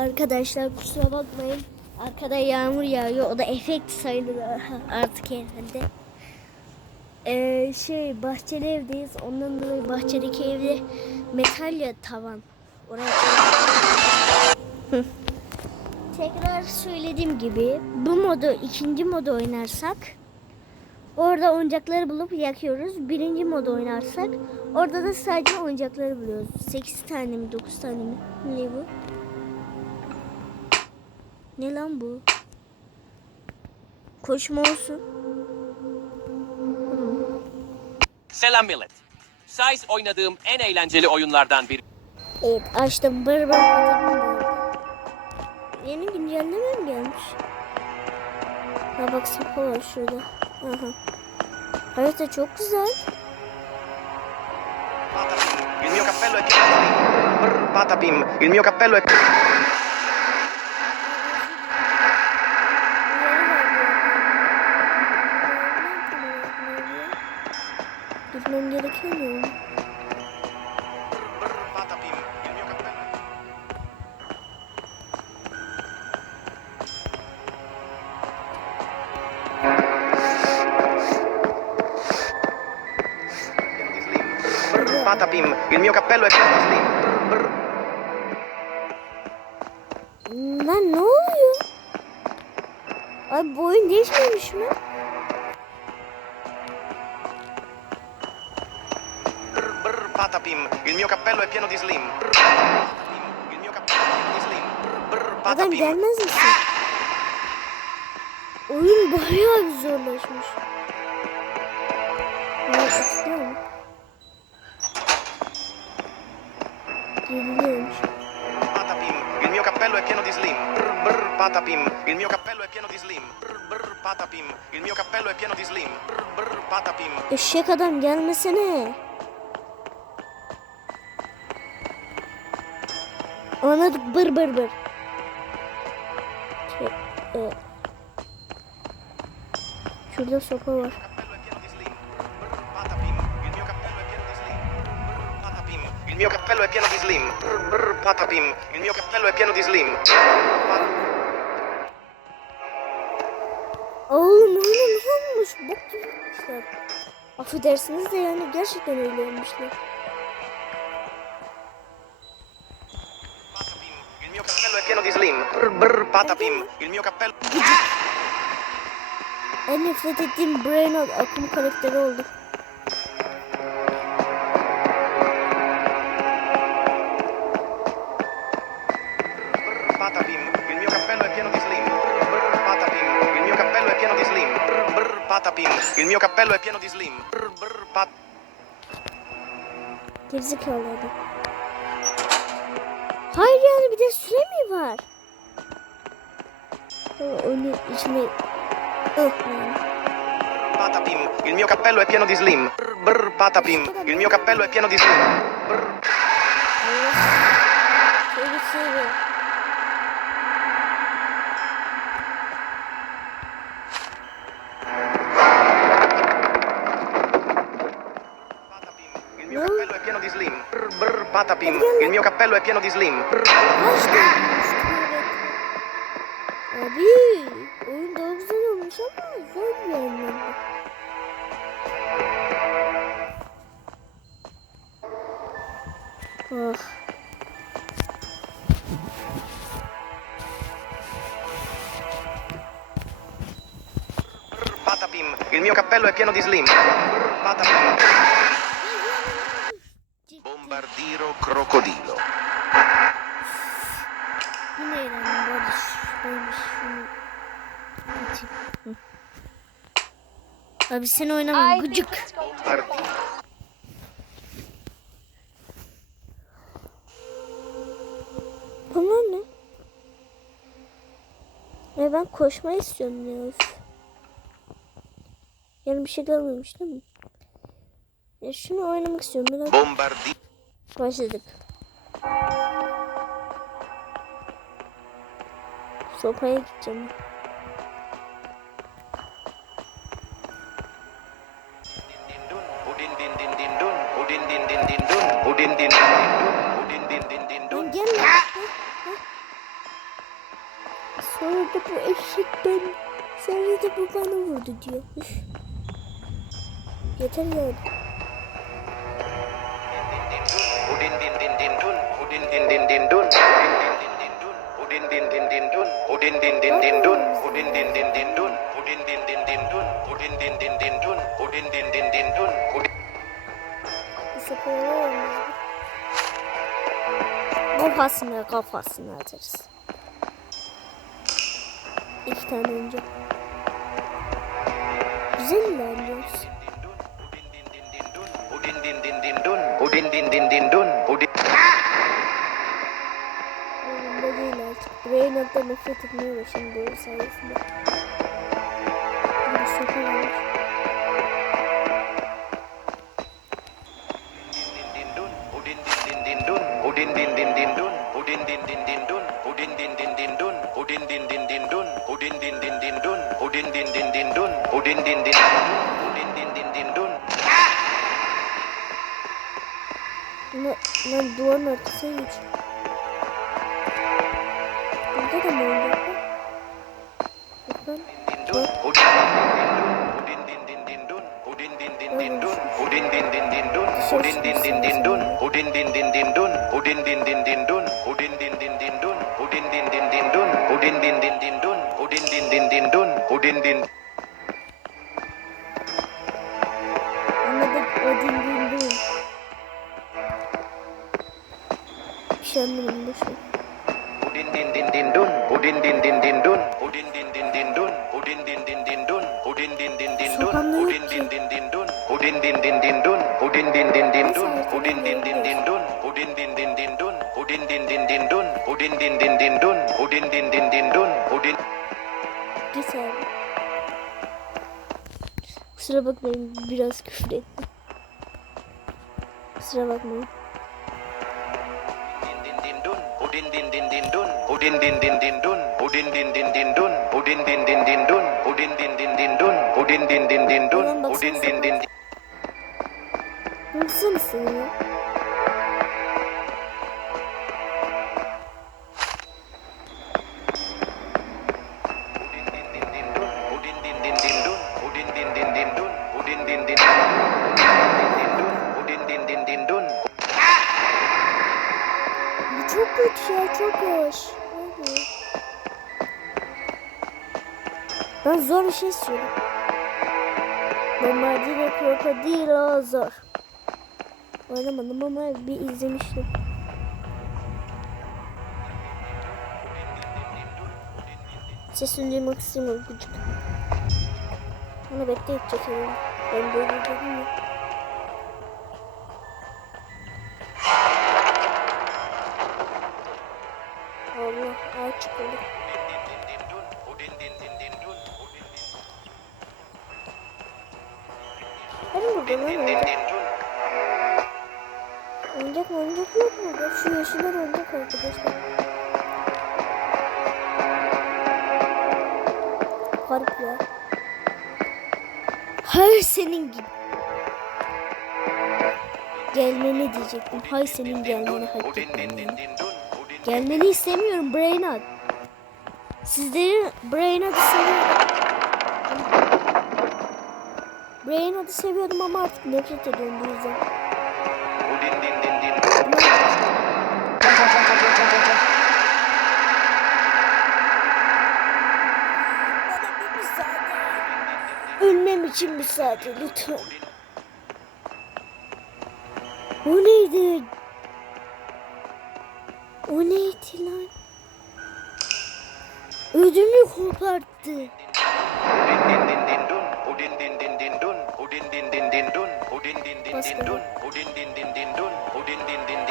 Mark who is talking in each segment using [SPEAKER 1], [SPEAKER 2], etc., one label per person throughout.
[SPEAKER 1] Arkadaşlar kusura bakmayın. Arkada yağmur yağıyor. O da efekt sayılır artık herhalde. Ee, şey bahçeli evdeyiz. Ondan dolayı bahçedeki evde metal ya tavan. Oraya. Tekrar söylediğim gibi bu modu ikinci modu oynarsak orada oyuncakları bulup yakıyoruz. Birinci modu oynarsak orada da sadece oyuncakları buluyoruz. 8 tane mi 9 tane mi? Ne bu? Ne lan bu? Koşma olsun.
[SPEAKER 2] Selam millet. Size oynadığım en eğlenceli oyunlardan biri.
[SPEAKER 1] Evet açtım. Bır bır. Yeni güncelleme mi gelmiş? Ha bak sapı var şurada. Aha. Harita çok güzel.
[SPEAKER 3] Il mio cappello è. Brr, patapim, il mio cappello è...
[SPEAKER 1] Gitmem gerekiyor mu?
[SPEAKER 3] Brr, patapim, il mio cappello è... Pieno di slim. Brr, patapim, il mio cappello è pieno di slim. Brr, brr.
[SPEAKER 1] Lan ne oluyor? Abi bu oyun değişmemiş mi?
[SPEAKER 3] Patapim, il mio cappello è pieno di slim. Patapim, il mio cappello è pieno di slim. Brr, brr,
[SPEAKER 1] Adam
[SPEAKER 3] patapim.
[SPEAKER 1] gelmez misin? Oyun bayağı bir zorlaşmış. Ne istiyor mu? Geliyormuş.
[SPEAKER 3] Patapim, il mio cappello è pieno di slim. Brr, brr, patapim, il mio cappello è pieno di slim. Brr, brr, patapim, il mio cappello è pieno di slim. Brr, brr, patapim.
[SPEAKER 1] Eşek adam gelmesene. Anladık bır bır bır. Şey, e, Şurada sopa var.
[SPEAKER 3] Il mio cappello è pieno di slim. Brr, brr, patapim, il mio cappello è pieno di slim.
[SPEAKER 1] Oğlum öyle ne olmuş? Bok gibi yapmışlar. Affedersiniz de yani gerçekten öyle yapmışlar.
[SPEAKER 3] Slim. Brr, brr, patapim, il mio cappello...
[SPEAKER 1] En nefret ettiğim Brainot akım karakteri oldu.
[SPEAKER 3] Patapim, il mio cappello è pieno di slim. Brr, patapim, il mio cappello è pieno di slim. Brr, patapim, il mio cappello è pieno di slim. Brr, brr, pat...
[SPEAKER 1] Gerizekalı adam. Hayır yani bir de süre mi var? O- Onun içine... Ih, yani.
[SPEAKER 3] Patapim, il mio cappello è pieno di slim. Brr, brr, patapim, il mio cappello è pieno di slim. Brr, patapim, il mio cappello è pieno di slim. Brr, brr, patapim, il mio cappello è pieno di slim. Brr,
[SPEAKER 1] Açtım. Abi oyun daha güzel olmuş ama zor bir anlamda. Oh.
[SPEAKER 3] brr, patapim, il mio cappello è pieno di slim. Patapim. Bombardiro crocodilo.
[SPEAKER 1] Yine eğlendim bari şunu. Abi sen oynama gıcık. Bunlar ne? E ben koşma istiyorum ya. Yani bir şey kalmamış değil mi? Ya şunu oynamak istiyorum. Biraz
[SPEAKER 3] Bombardiro.
[SPEAKER 1] başladık. Lan. Heh, heh. Orada bu eşek ben. Sonra da bu bana vurdu diyor. Yeter yani.
[SPEAKER 3] Udin din din din dun. Udin din din din dun. Udin din din din dun. Udin din din din dun. Udin din din din dun. Udin din din din dun. Udin din din din dun. Udin din din din dun. Udin.
[SPEAKER 1] Kafasına atarız. İki tane önce. Güzel ilerliyoruz. Reynolds'da nefret etmeye başladım bu sayesinde. Bir şaka var. Lan duvarın ortasına geçiyor. Burada da mı oldu? Buradan. Anladık
[SPEAKER 3] Odin din din. dun, udin din din din dun, udin din din din dun, udin din din din dun, udin din din din dun, udin din din din dun, udin din din din dun, udin din din din dun, udin din din din dun. Anladım, udin din
[SPEAKER 1] din. Şenliğim boşver.
[SPEAKER 3] Udin din din din dun. Udin din din din dun. Udin din din din dun. Udin din din din dun. Udin din din din dun. Udin din din din dun. Udin din din din dun. Udin din din din dun. Udin din din din dun. Udin din din din dun. Udin din din din dun. Udin din din din dun. Udin
[SPEAKER 1] abi. Kusura bakmayın biraz küfür ettim. Kusura bakmayın.
[SPEAKER 3] Udin din din din dun. Udin din din din dun. Udin din din din dun. Udin din din din dun. Udin din din din dun. Udin din din din dun. Udin din din din
[SPEAKER 1] Nasıl mısın ya? Ben zor bir şey istiyorum. Bombardino Crocodilo zor. Oynamadım ama bir izlemiştim. Sesini duymak istemiyorum gıcık. Onu bekleyip çekelim. Ben böyle dedim ya. Oyuncak oyuncak yok burada. Şu yeşiller oyuncak arkadaşlar. Garip ya. Hayır senin gibi. Gelmeni diyecektim. Hayır senin gelmeni hak Gelmeni istemiyorum Brainard. Sizlerin Brainard'ı seviyorum. Brainard'ı seviyordum ama artık nefret ediyorum bu yüzden. için müsaade lütfen. O neydi? O neydi lan? Ödümü koparttı.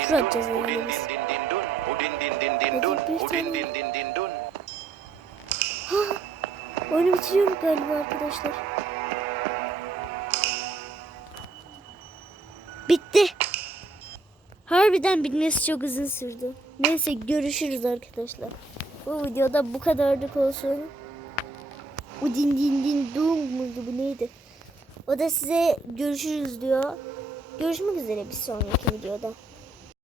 [SPEAKER 3] Şuracağız yalnız.
[SPEAKER 1] Oyunu bitiriyorum galiba arkadaşlar. Bitti. Harbiden bitmesi çok uzun sürdü. Neyse görüşürüz arkadaşlar. Bu videoda bu kadarlık olsun. Udin din din dum muydu bu neydi? O da size görüşürüz diyor. Görüşmek üzere bir sonraki videoda.